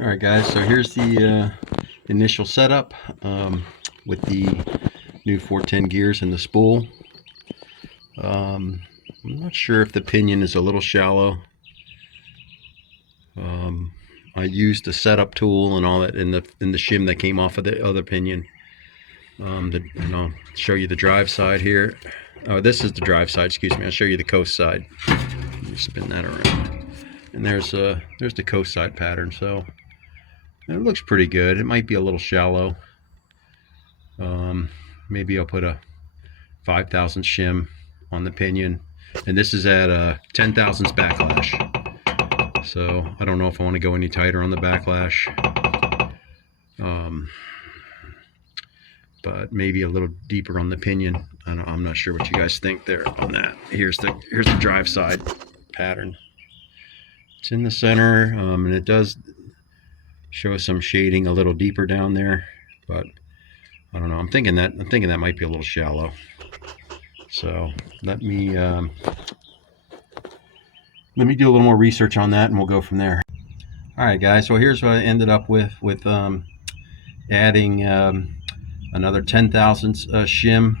All right, guys, so here's the initial setup with the new 410 gears and the spool. I'm not sure if the pinion is a little shallow. I used the setup tool and all that in the shim that came off of the other pinion. And I'll show you the drive side here. Oh, this is the drive side, excuse me. I'll show you the coast side. Let me spin that around. And there's the coast side pattern. So it looks pretty good. It might be a little shallow. Maybe I'll put a 5,000 shim on the pinion. And this is at a 10 thousandths backlash. So I don't know if I want to go any tighter on the backlash. But maybe a little deeper on the pinion. I'm not sure what you guys think there on that. Here's the drive side pattern. It's in the center, and it does show some shading a little deeper down there, but I don't know. I'm thinking that might be a little shallow. So let me do a little more research on that, and we'll go from there. All right, guys. So here's what I ended up with adding another 10 thousandths shim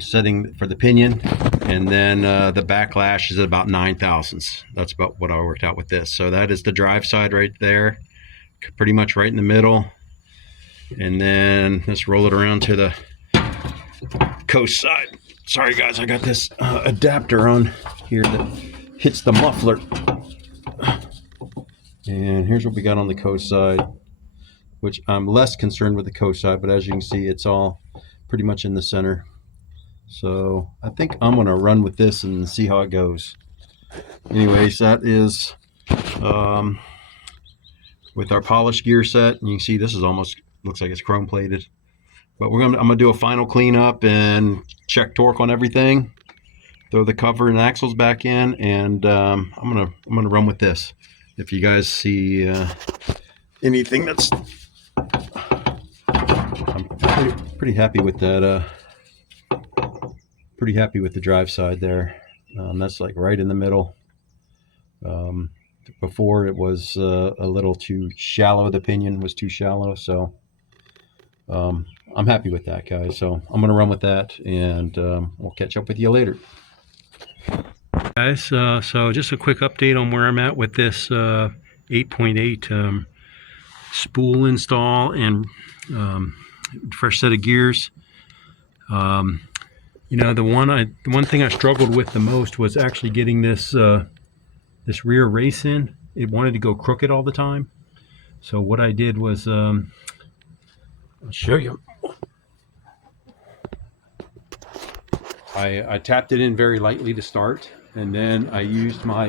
setting for the pinion, and then the backlash is at about 9 thousandths. That's about what I worked out with this. So that is the drive side right there, pretty much right in the middle. And then let's roll it around to the coast side. Sorry guys, I got this adapter on here that hits the muffler. And here's what we got on the coast side, which I'm less concerned with the coast side, but as you can see, it's all pretty much in the center. So I think I'm gonna run with this and see how it goes. Anyways, that is with our polished gear set. And you can see this is almost looks like it's chrome plated. But I'm gonna do a final cleanup and check torque on everything. Throw the cover and axles back in, and I'm gonna run with this. If you guys see anything that's, I'm pretty happy with that. Pretty happy with the drive side there. That's like right in the middle. Before it was a little too shallow. The pinion was too shallow, so I'm happy with that, guys. So I'm gonna run with that, and we'll catch up with you later. Guys, so just a quick update on where I'm at with this 8.8 spool install and fresh set of gears. You know, the one thing I struggled with the most was actually getting this this rear race in. It wanted to go crooked all the time. So what I did was, I'll show you. I tapped it in very lightly to start, and then I used my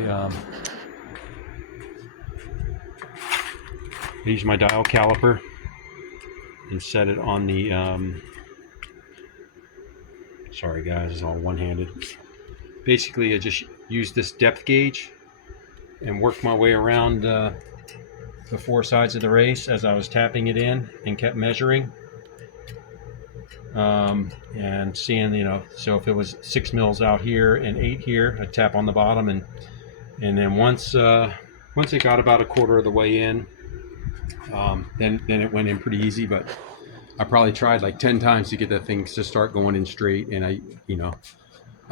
dial caliper and set it on the sorry guys, it's all one-handed. Basically I just used this depth gauge and worked my way around the four sides of the race as I was tapping it in, and kept measuring and seeing, you know, so if it was 6 mils out here and 8 here, I'd tap on the bottom, and then once it got about a quarter of the way in, then it went in pretty easy. But I probably tried like 10 times to get that thing to start going in straight, and I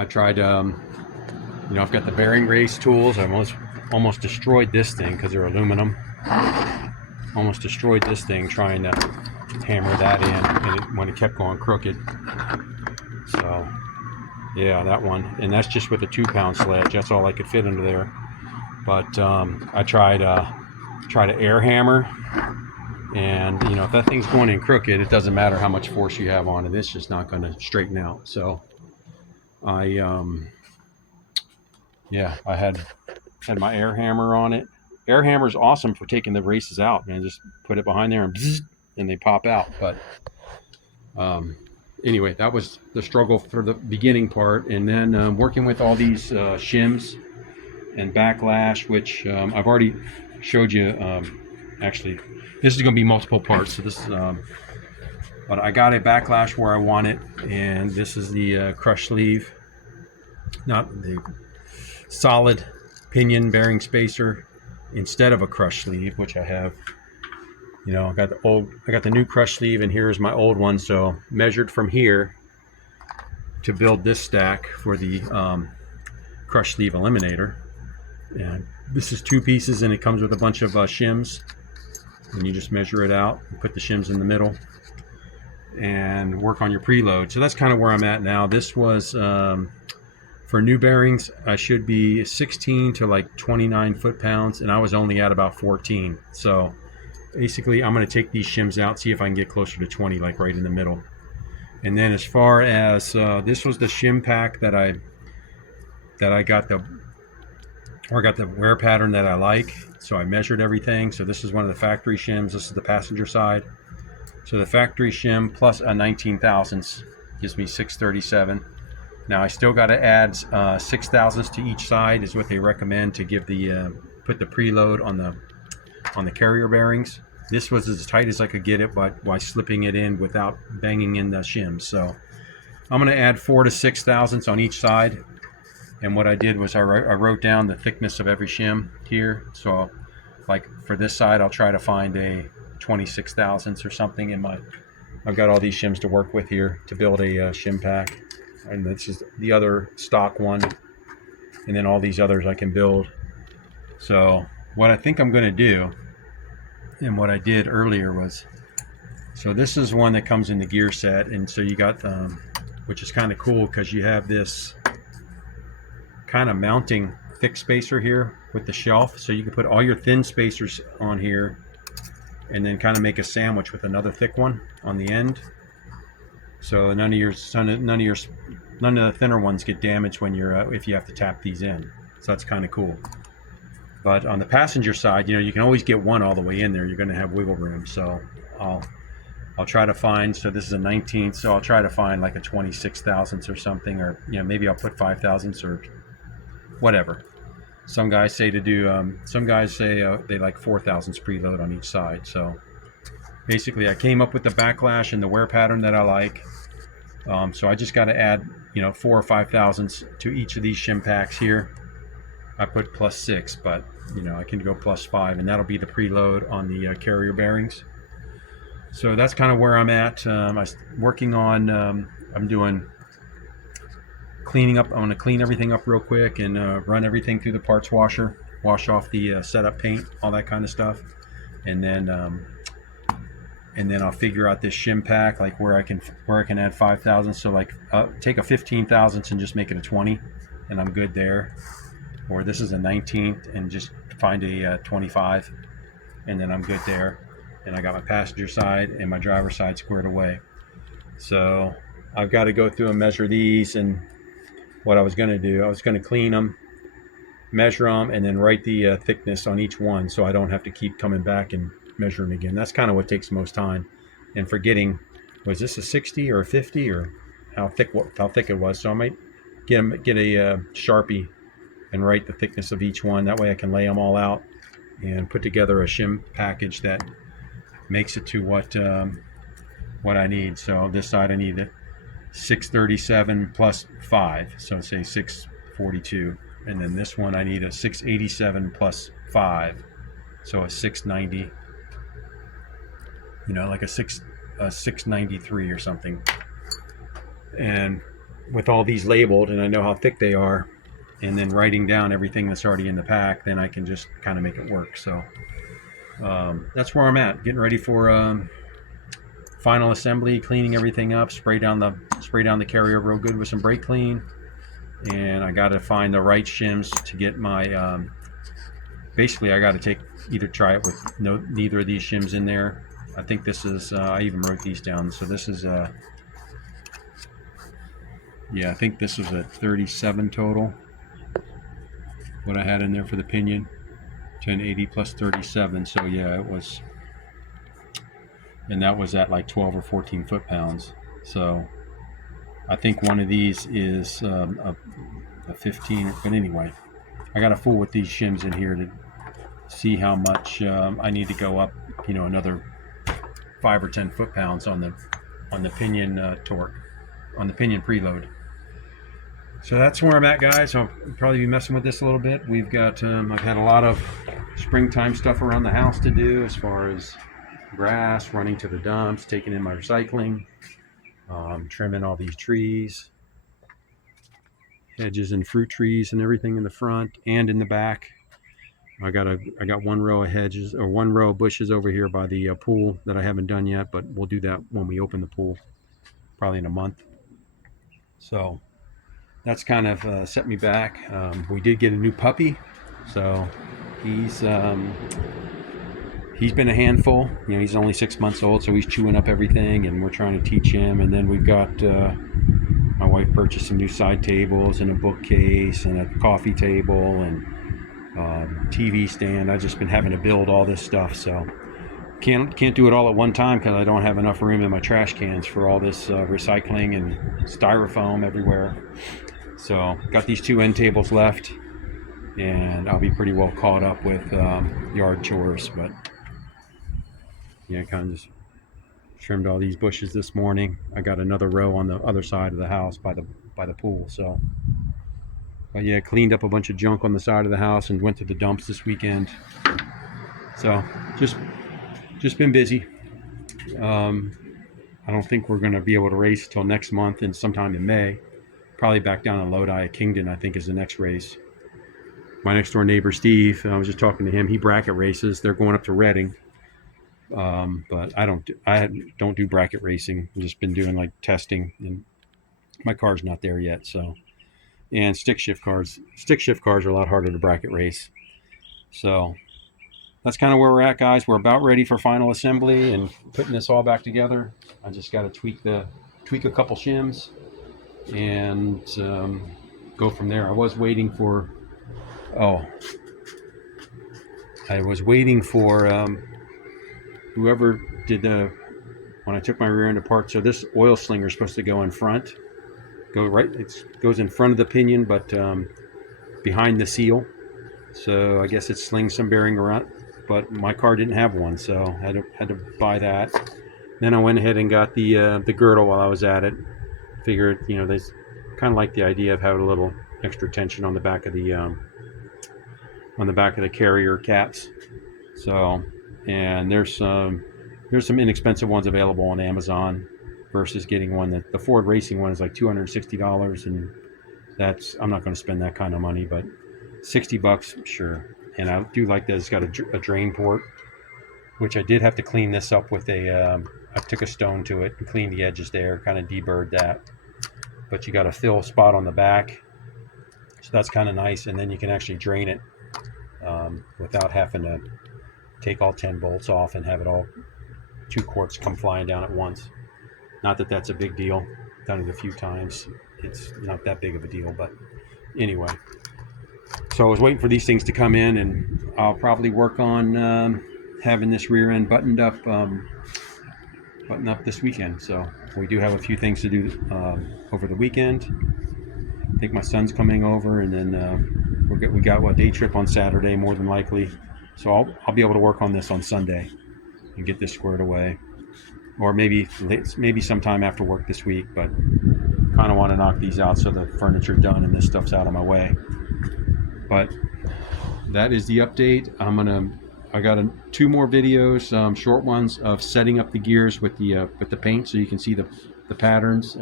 tried, I've got the bearing race tools. I almost destroyed this thing because they're aluminum. Almost destroyed this thing trying to hammer that in, and when it kept going crooked. So yeah, that one, and that's just with a 2-pound sledge. That's all I could fit into there. But I tried to air hammer, and you know, if that thing's going in crooked, it doesn't matter how much force you have on it, it's just not going to straighten out. So I had my air hammer on it. Air hammer is awesome for taking the races out, man. Just put it behind there and bzzz, and they pop out. But anyway, that was the struggle for the beginning part. And then working with all these shims and backlash, which I've already showed you. Actually, this is going to be multiple parts. So this is, but I got a backlash where I want it, and this is the crush sleeve, not the solid pinion bearing spacer. instead of a crush sleeve, which I have. You know, I got the new crush sleeve, and here's my old one. So measured from here to build this stack for the crush sleeve eliminator. And this is 2 pieces, and it comes with a bunch of shims. And you just measure it out, and put the shims in the middle, and work on your preload. So that's kind of where I'm at now. This was for new bearings. I should be 16 to like 29 foot-pounds, and I was only at about 14. So basically, I'm going to take these shims out, see if I can get closer to 20, like right in the middle. And then as far as this was the shim pack that I got the wear pattern that I like. So I measured everything. So this is one of the factory shims. This is the passenger side. So the factory shim plus a 19 thousandths gives me 637. Now I still got to add 6 thousandths to each side is what they recommend to give the put the preload on the carrier bearings. This was as tight as I could get it, but by slipping it in without banging in the shims. So I'm going to add 4 to 6 thousandths on each side. And what I did was I wrote down the thickness of every shim here. So like for this side, I'll try to find a 26 thousandths or something in my, I've got all these shims to work with here to build a shim pack. And this is the other stock one. And then all these others I can build. So what I think I'm going to do, and what I did earlier was, so this is one that comes in the gear set. And so you got, which is kind of cool because you have this kind of mounting thick spacer here with the shelf, so you can put all your thin spacers on here and then kind of make a sandwich with another thick one on the end, so none of the thinner ones get damaged when you're if you have to tap these in. So that's kind of cool. But on the passenger side, you know, you can always get one all the way in there. You're going to have wiggle room. So I'll try to find, so this is a 19th, so I'll try to find like a 26 thousandths or something, or you know, maybe I'll put 5 thousandths or whatever. Some guys say to do, some guys say they like 4 thousandths preload on each side. So basically I came up with the backlash and the wear pattern that I like. So I just got to add, you know, 4 or 5 thousandths to each of these shim packs here. I put +6, but you know, I can go +5, and that'll be the preload on the carrier bearings. So that's kind of where I'm at. I'm working on, I'm doing cleaning up. I want to clean everything up real quick and run everything through the parts washer, wash off the setup paint, all that kind of stuff, and then I'll figure out this shim pack, like where I can add 5 thousandths. So like take a 15 thousandths and just make it a 20, and I'm good there. Or this is a 19th and just find a 25, and then I'm good there. And I got my passenger side and my driver side squared away. So I've got to go through and measure these. And what I was going to do, I was going to clean them, measure them, and then write the thickness on each one, so I don't have to keep coming back and measuring again. That's kind of what takes most time, and forgetting, was this a 60 or a 50 or how thick it was. So I might get a Sharpie and write the thickness of each one. That way I can lay them all out and put together a shim package that makes it to what I need. So this side I need a 637 plus 5, so say 642, and then this one I need a 687 plus 5, so a 690, you know, like a 693 or something. And with all these labeled, and I know how thick they are, and then writing down everything that's already in the pack, then I can just kind of make it work. So that's where I'm at, getting ready for final assembly, cleaning everything up, spray down the carrier real good with some brake clean, and I got to find the right shims to get my basically I got to try it with neither of these shims in there. I think this is I even wrote these down, so this is yeah, I think this was a 37 total, what I had in there for the Pinion, 1080 plus 37. So yeah, it was, and that was at like 12 or 14 foot-pounds. So I think one of these is a 15, but anyway, I got to fool with these shims in here to see how much I need to go up, you know, another 5 or 10 foot-pounds on the Pinion torque, on the Pinion preload. So that's where I'm at, guys. I'll probably be messing with this a little bit. We've got I've had a lot of springtime stuff around the house to do, as far as grass, running to the dumps, taking in my recycling, trimming all these trees, hedges and fruit trees and everything in the front and in the back. I got one row of hedges, or one row of bushes over here by the pool that I haven't done yet, but we'll do that when we open the pool, probably in a month. So that's kind of set me back. We did get a new puppy, so he's been a handful. You know, he's only 6 months old, so he's chewing up everything, and we're trying to teach him. And then we've got my wife purchased some new side tables and a bookcase and a coffee table and TV stand. I've just been having to build all this stuff, so can't do it all at one time because I don't have enough room in my trash cans for all this recycling and styrofoam everywhere. So got these 2 end tables left, and I'll be pretty well caught up with yard chores. But yeah, kind of just trimmed all these bushes this morning. I got another row on the other side of the house by the pool. So but yeah, cleaned up a bunch of junk on the side of the house and went to the dumps this weekend. So just been busy. I don't think we're going to be able to race till next month and sometime in May. Probably back down in Lodi at Kingdon, I think, is the next race. My next door neighbor Steve, I was just talking to him. He bracket races. They're going up to Reading, but I don't do bracket racing. I've just been doing like testing, and my car's not there yet. So, and stick shift cars are a lot harder to bracket race. So that's kind of where we're at, guys. We're about ready for final assembly and putting this all back together. I just got to tweak a couple shims and go from there. I was waiting for whoever did when I took my rear end apart. So this oil slinger is supposed to go in front, it goes in front of the pinion, but behind the seal. So I guess it slings some bearing around, but my car didn't have one, so I had to buy that. Then I went ahead and got the girdle while I was at it. Figured, you know, they kind of like the idea of having a little extra tension on the back of the carrier caps. So, and there's some inexpensive ones available on Amazon versus getting one that the Ford Racing one is like $260, and I'm not going to spend that kind of money, but $60, sure. And I do like that it's got a drain port, which I did have to clean this up with I took a stone to it and cleaned the edges there, kind of deburred that. But you got a fill spot on the back, so that's kind of nice. And then you can actually drain it without having to take all 10 bolts off and have it all 2 quarts come flying down at once. Not that that's a big deal. Done it a few times. It's not that big of a deal, but anyway. So I was waiting for these things to come in, and I'll probably work on having this rear end buttoned up this weekend. So we do have a few things to do over the weekend. I think my son's coming over, and then we got a day trip on Saturday, more than likely. So I'll be able to work on this on Sunday and get this squared away, or maybe sometime after work this week. But kind of want to knock these out so the furniture's done and this stuff's out of my way. But that is the update. I got 2 more videos, short ones, of setting up the gears with the paint, so you can see the patterns.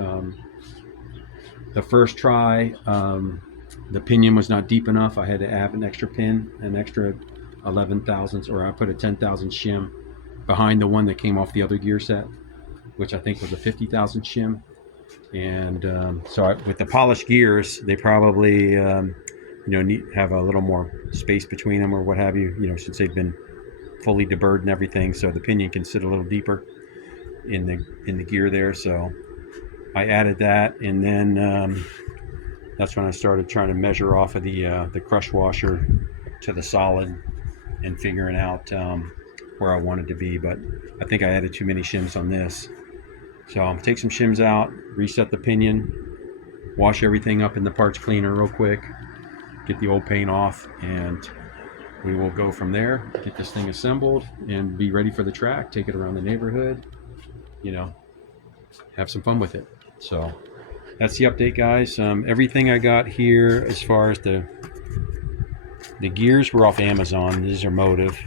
The first try, the pinion was not deep enough. I had to add an extra pin, an extra 11 thousandths, or I put a 10,000 shim behind the one that came off the other gear set, which I think was a 50,000 shim. And so with the polished gears, they probably have a little more space between them, or what have you, since they've been fully deburred and everything, so the pinion can sit a little deeper in the gear there. So I added that, and then that's when I started trying to measure off of the crush washer to the solid and figuring out where I wanted to be. But I think I added too many shims on this, so I'll take some shims out, reset the pinion, wash everything up in the parts cleaner real quick, get the old paint off, and we will go from there, get this thing assembled and be ready for the track, take it around the neighborhood, have some fun with it. So that's the update, guys. Everything I got here as far as the The gears were off Amazon. These are Motive,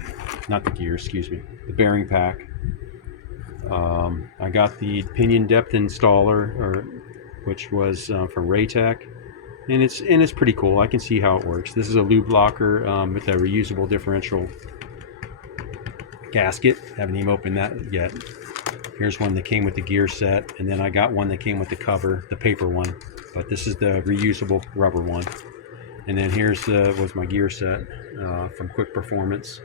not the gears, excuse me, the bearing pack. I got the pinion depth installer, which was from Raytech, and it's pretty cool. I can see how it works. This is a lube locker with a reusable differential gasket. Haven't even opened that yet. Here's one that came with the gear set, and then I got one that came with the cover, the paper one, but this is the reusable rubber one. And then here's was my gear set from Quick Performance.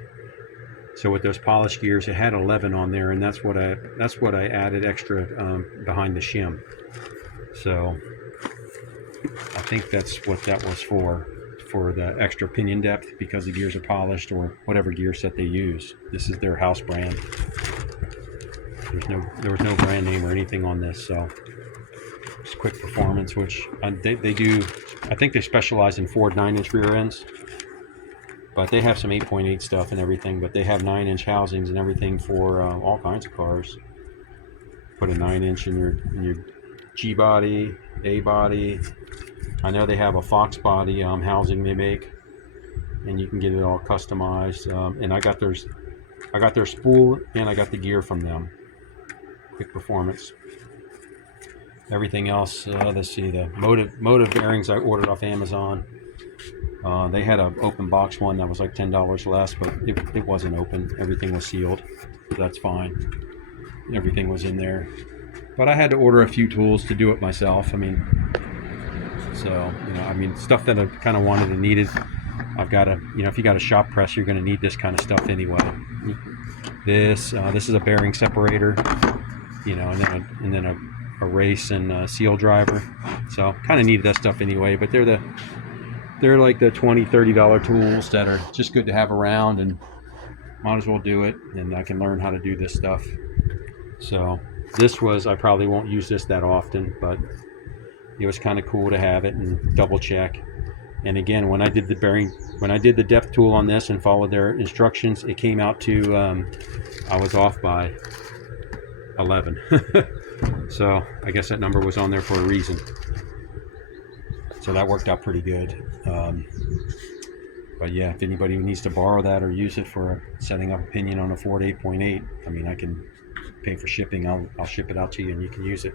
So with those polished gears, it had 11 on there, and that's what I added extra behind the shim. So I think that's what that was for the extra pinion depth, because the gears are polished, or whatever gear set they use. This is their house brand. There was no brand name or anything on this, so it's Quick Performance, which they do. I think they specialize in Ford 9-inch rear ends, but they have some 8.8 stuff and everything. But they have 9-inch housings and everything for all kinds of cars. Put a 9-inch in your G body, A body. I know they have a Fox body housing they make, and you can get it all customized. And I got their spool, and I got the gear from them. Quick Performance. Everything else, let's see, the Motive bearings I ordered off Amazon. They had an open box one that was like $10 less, but it wasn't open. Everything was sealed, so that's fine. Everything was in there. But I had to order a few tools to do it myself. I mean, so, stuff that I kind of wanted and needed. I've got to, if you got a shop press, you're going to need this kind of stuff anyway. This is a bearing separator, and then a race and seal driver. So kind of needed that stuff anyway, but they're like the $20-$30 tools that are just good to have around, and might as well do it, and I can learn how to do this stuff. So I probably won't use this that often, but it was kind of cool to have it and double check. And again, when I did the depth tool on this and followed their instructions, it came out to I was off by 11. So I guess that number was on there for a reason. So that worked out pretty good. But yeah, if anybody needs to borrow that or use it for setting up a Pinion on a Ford 8.8, I can pay for shipping. I'll ship it out to you, and you can use it.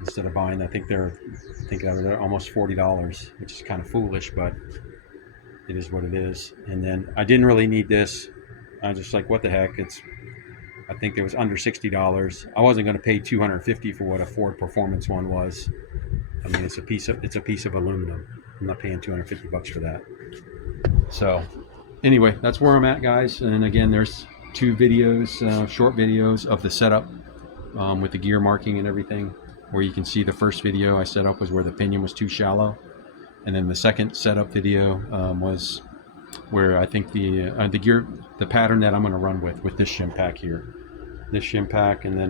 Instead of buying, I think they're almost $40, which is kind of foolish, but it is what it is. And then I didn't really need this. I was just like, what the heck? I think it was under $60. I wasn't going to pay $250 for what a Ford Performance one was. It's a piece of aluminum. I'm not paying $250 for that. So anyway, that's where I'm at, guys. And again, there's two videos, short videos of the setup with the gear marking and everything, where you can see the first video I set up was where the pinion was too shallow, and then the second setup video was where I think the pattern that I'm going to run with this shim pack here, and then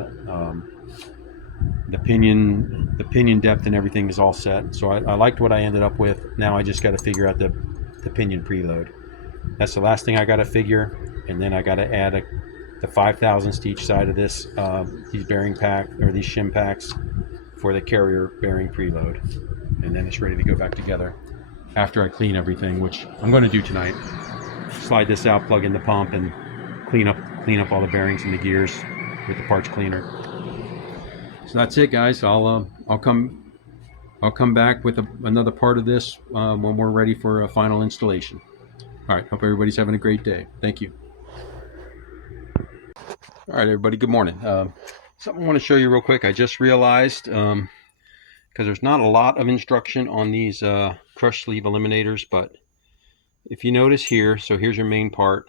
the pinion depth and everything is all set. So I liked what I ended up with. Now I just got to figure out the pinion preload. That's the last thing I got to figure, and then I got to add the 5,000ths to each side of this these bearing pack, or these shim packs, for the carrier bearing preload, and then it's ready to go back together after I clean everything, which I'm going to do tonight. Slide this out, plug in the pump, and clean up all the bearings and the gears with the parts cleaner. So that's it, guys. I'll come back with another part of this when we're ready for a final installation. All right, hope everybody's having a great day. Thank you. All right, everybody, good morning. Something I want to show you real quick. I just realized, because there's not a lot of instruction on these crush sleeve eliminators, but if you notice here, so here's your main part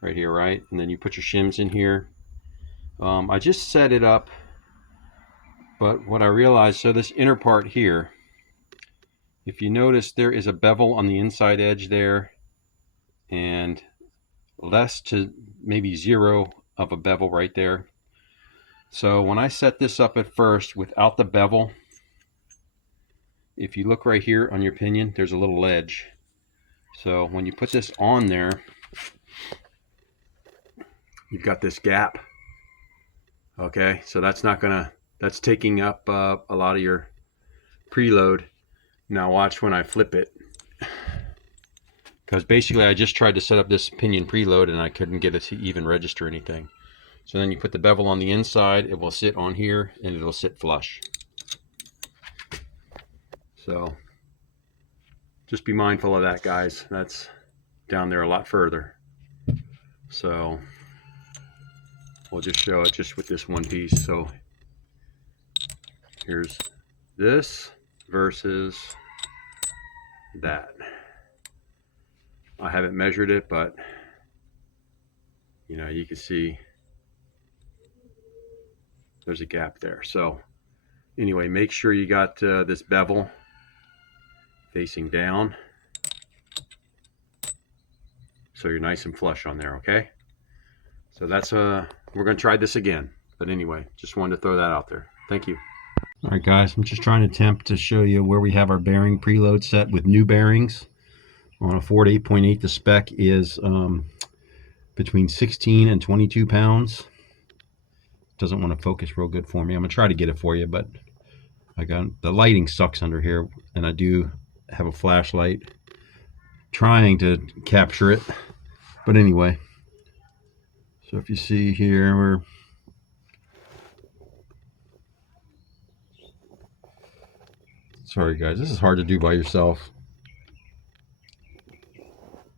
right here, right? And then you put your shims in here. I just set it up, but what I realized, so this inner part here, if you notice, there is a bevel on the inside edge there, and less to maybe zero of a bevel right there. So when I set this up at first without the bevel, if you look right here on your pinion, there's a little ledge. So when you put this on there, you've got this gap. Okay, so that's taking up a lot of your preload. Now watch when I flip it. because basically I just tried to set up this pinion preload and I couldn't get it to even register anything. So then you put the bevel on the inside, it will sit on here and it'll sit flush. So just be mindful of that, guys. That's down there a lot further. So we'll just show it just with this one piece. So here's this versus that. I haven't measured it, but you know, you can see there's a gap there. So anyway, make sure you got this bevel facing down so you're nice and flush on there. Okay, so that's we're gonna try this again, but anyway, just wanted to throw that out there. Thank you. All right, guys, I'm just trying to attempt to show you where we have our bearing preload set with new bearings. On a Ford 8.8, the spec is between 16 and 22 pounds. Doesn't want to focus real good for me. I'm gonna try to get it for you, but I got the lighting sucks under here, and I do have a flashlight trying to capture it. But anyway, so if you see here, we're sorry guys, this is hard to do by yourself,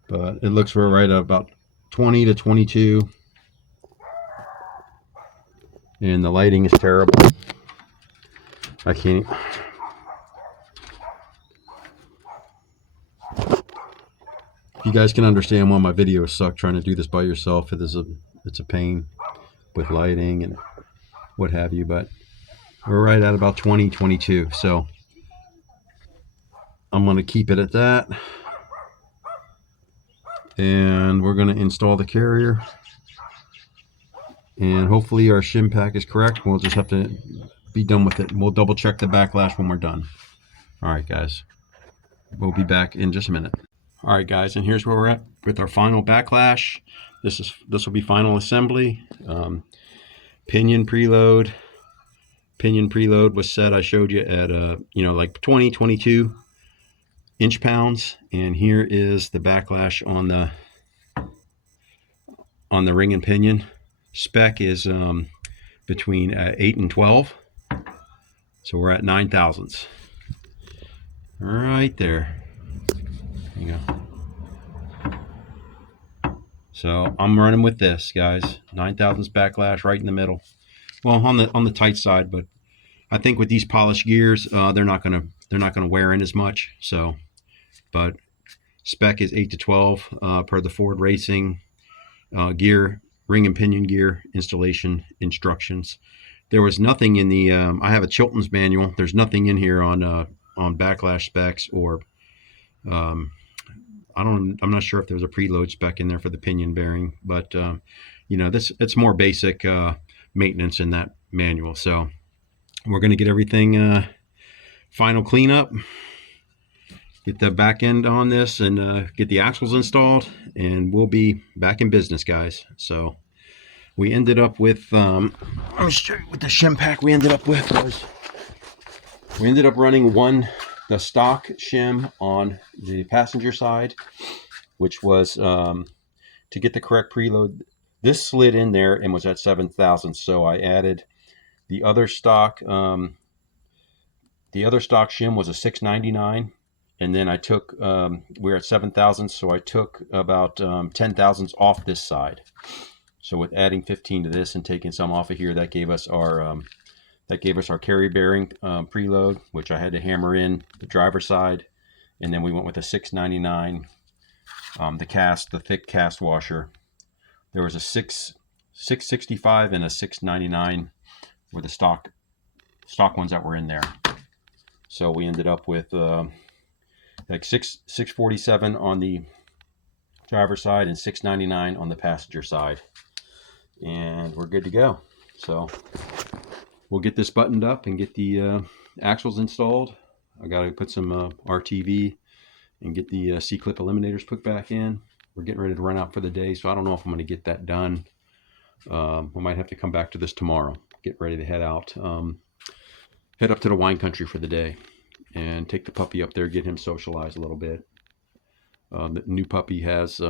but it looks we're right at about 20 to 22, and the lighting is terrible. I can't. You guys can understand why my videos suck. Trying to do this by yourself, it's a pain with lighting and what have you. But we're right at about 20, 22. So I'm going to keep it at that, and we're going to install the carrier. And hopefully our shim pack is correct. We'll just have to be done with it. We'll double check the backlash when we're done. All right, guys. We'll be back in just a minute. All right, guys, and here's where we're at with our final backlash. This will be final assembly. Pinion preload was set, I showed you, at like 20, 22 inch pounds, and here is the backlash on the ring and pinion. Spec is between 8 and 12, so we're at 9 thousandths right there. There you go. So I'm running with this, guys. 9 thousandths backlash right in the middle. Well, on the tight side, but I think with these polished gears, they're not gonna wear in as much. So, but spec is 8 to 12 per the Ford Racing gear, ring and pinion gear installation instructions. There was nothing in the I have a Chilton's manual. There's nothing in here on backlash specs or I'm not sure if there was a preload spec in there for the pinion bearing, but it's more basic maintenance in that manual. So we're going to get everything final cleanup, get the back end on this, and get the axles installed, and we'll be back in business, guys. So we ended up with let me show you what the shim pack we ended up with was. We ended up running the stock shim on the passenger side, which was to get the correct preload. This slid in there and was at 7 thousandths, so I added the other stock. The other stock shim was a 699, and then I took we're at 7 thousandths, so I took about 10 thousandths off this side. So with adding 15 to this and taking some off of here, that gave us our carry bearing preload, which I had to hammer in the driver's side, and then we went with a 699, the thick cast washer. There was a 665 and a 699 were the stock ones that were in there. So we ended up with like 647 on the driver's side and 699 on the passenger side, and we're good to go. So we'll get this buttoned up and get the axles installed. I got to put some RTV and get the C-clip eliminators put back in. We're getting ready to run out for the day, so I don't know if I'm going to get that done. We might have to come back to this tomorrow. Get ready to head out, head up to the wine country for the day, and take the puppy up there, get him socialized a little bit. The new puppy has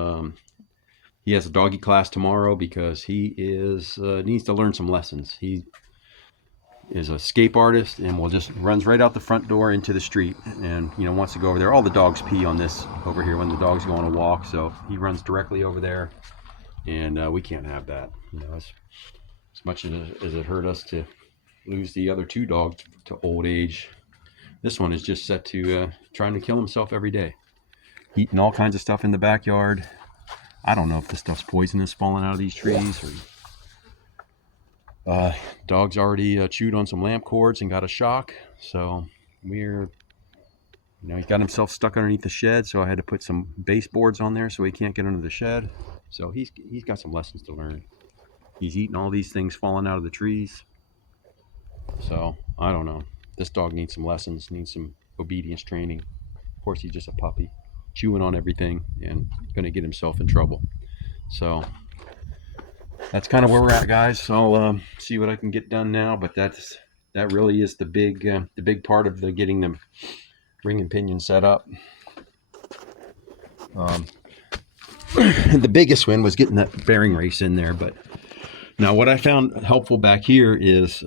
he has a doggy class tomorrow because he is needs to learn some lessons. He is a escape artist and will just runs right out the front door into the street, and wants to go over there. All the dogs pee on this over here when the dogs go on a walk, so he runs directly over there, and we can't have that. As much as it hurt us to lose the other two dogs to old age, this one is just set to trying to kill himself every day, eating all kinds of stuff in the backyard. I don't know if this stuff's poisonous falling out of these trees, or dog's already chewed on some lamp cords and got a shock. So we're, he got himself stuck underneath the shed, so I had to put some baseboards on there so he can't get under the shed. So he's got some lessons to learn. He's eating all these things falling out of the trees. So I don't know. This dog needs some lessons, needs some obedience training. Of course, he's just a puppy, chewing on everything and gonna get himself in trouble. So that's kind of where we're at, guys. I'll see what I can get done now, but that really is the big part of getting the ring and pinion set up. The biggest win was getting that bearing race in there. But now what I found helpful back here is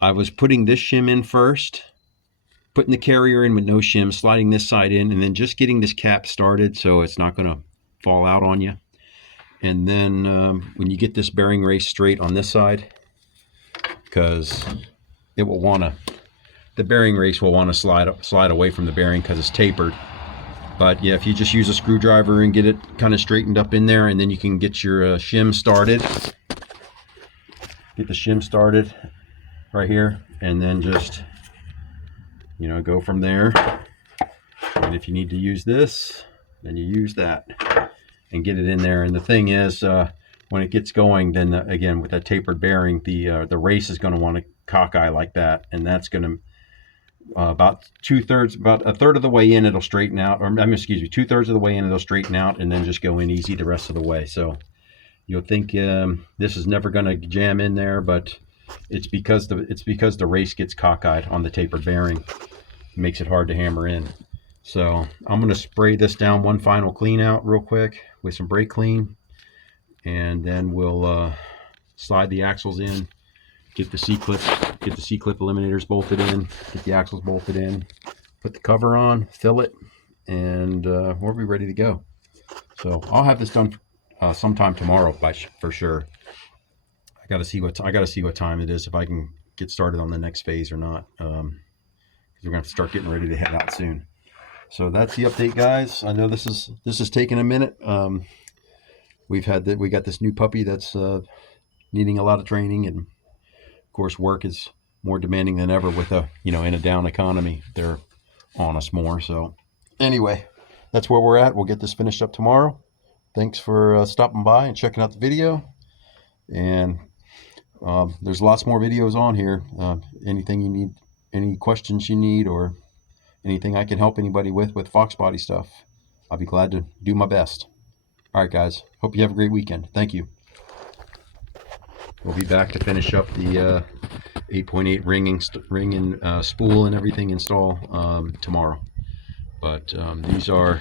I was putting this shim in first, putting the carrier in with no shim, sliding this side in, and then just getting this cap started so it's not going to fall out on you. And then when you get this bearing race straight on this side, because it will want to, the bearing race will want to slide away from the bearing because it's tapered. But yeah, if you just use a screwdriver and get it kind of straightened up in there, and then you can get your shim started. Get the shim started right here, and then just, go from there. And if you need to use this, then you use that and get it in there. And the thing is, when it gets going, then again, with that tapered bearing, the race is going to want to cockeye like that, and that's going to about a third of the way in, it'll straighten out, or 2/3 of the way in, it'll straighten out, and then just go in easy the rest of the way. So you'll think this is never going to jam in there, but it's because the race gets cockeyed on the tapered bearing. It makes it hard to hammer in. So I'm going to spray this down one final clean out real quick with some brake clean, and then we'll slide the axles in, get the C-clip eliminators bolted in, get the axles bolted in, put the cover on, fill it, and we'll be ready to go. So I'll have this done sometime tomorrow for sure. I got to see what time it is, if I can get started on the next phase or not. Because we're gonna have to start getting ready to head out soon. So that's the update, guys. I know this is taking a minute. We got this new puppy that's needing a lot of training, and of course work is more demanding than ever with in a down economy. They're on us more. So anyway, that's where we're at. We'll get this finished up tomorrow. Thanks for stopping by and checking out the video. And there's lots more videos on here. Anything you need, any questions you need, or anything I can help anybody with Fox body stuff, I'll be glad to do my best. All right, guys. Hope you have a great weekend. Thank you. We'll be back to finish up the 8.8 ring and spool and everything install tomorrow. But these are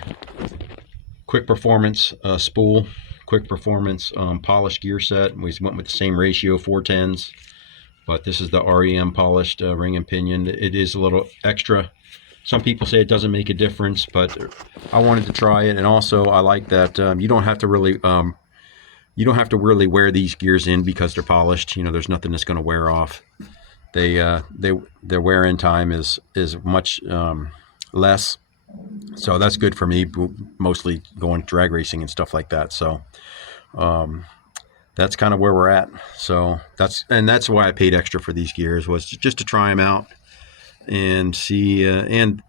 quick performance spool, quick performance polished gear set. We went with the same ratio, 410s. But this is the REM polished ring and pinion. It is a little extra. Some people say it doesn't make a difference, but I wanted to try it. And also I like that you don't have to really wear these gears in because they're polished. There's nothing that's going to wear off. Their wear in time is much less. So that's good for me, mostly going drag racing and stuff like that. So that's kind of where we're at. So that's why I paid extra for these gears, was just to try them out and see, and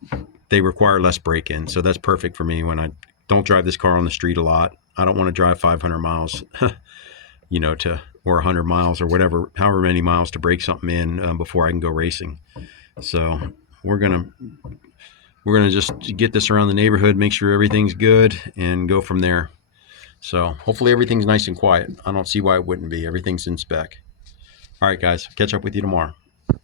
they require less break-in. So that's perfect for me when I don't drive this car on the street a lot. I don't want to drive 500 miles, or 100 miles or whatever, however many miles to break something in before I can go racing. So we're gonna just get this around the neighborhood, make sure everything's good, and go from there. So hopefully everything's nice and quiet. I don't see why it wouldn't be. Everything's in spec. All right, guys. Catch up with you tomorrow.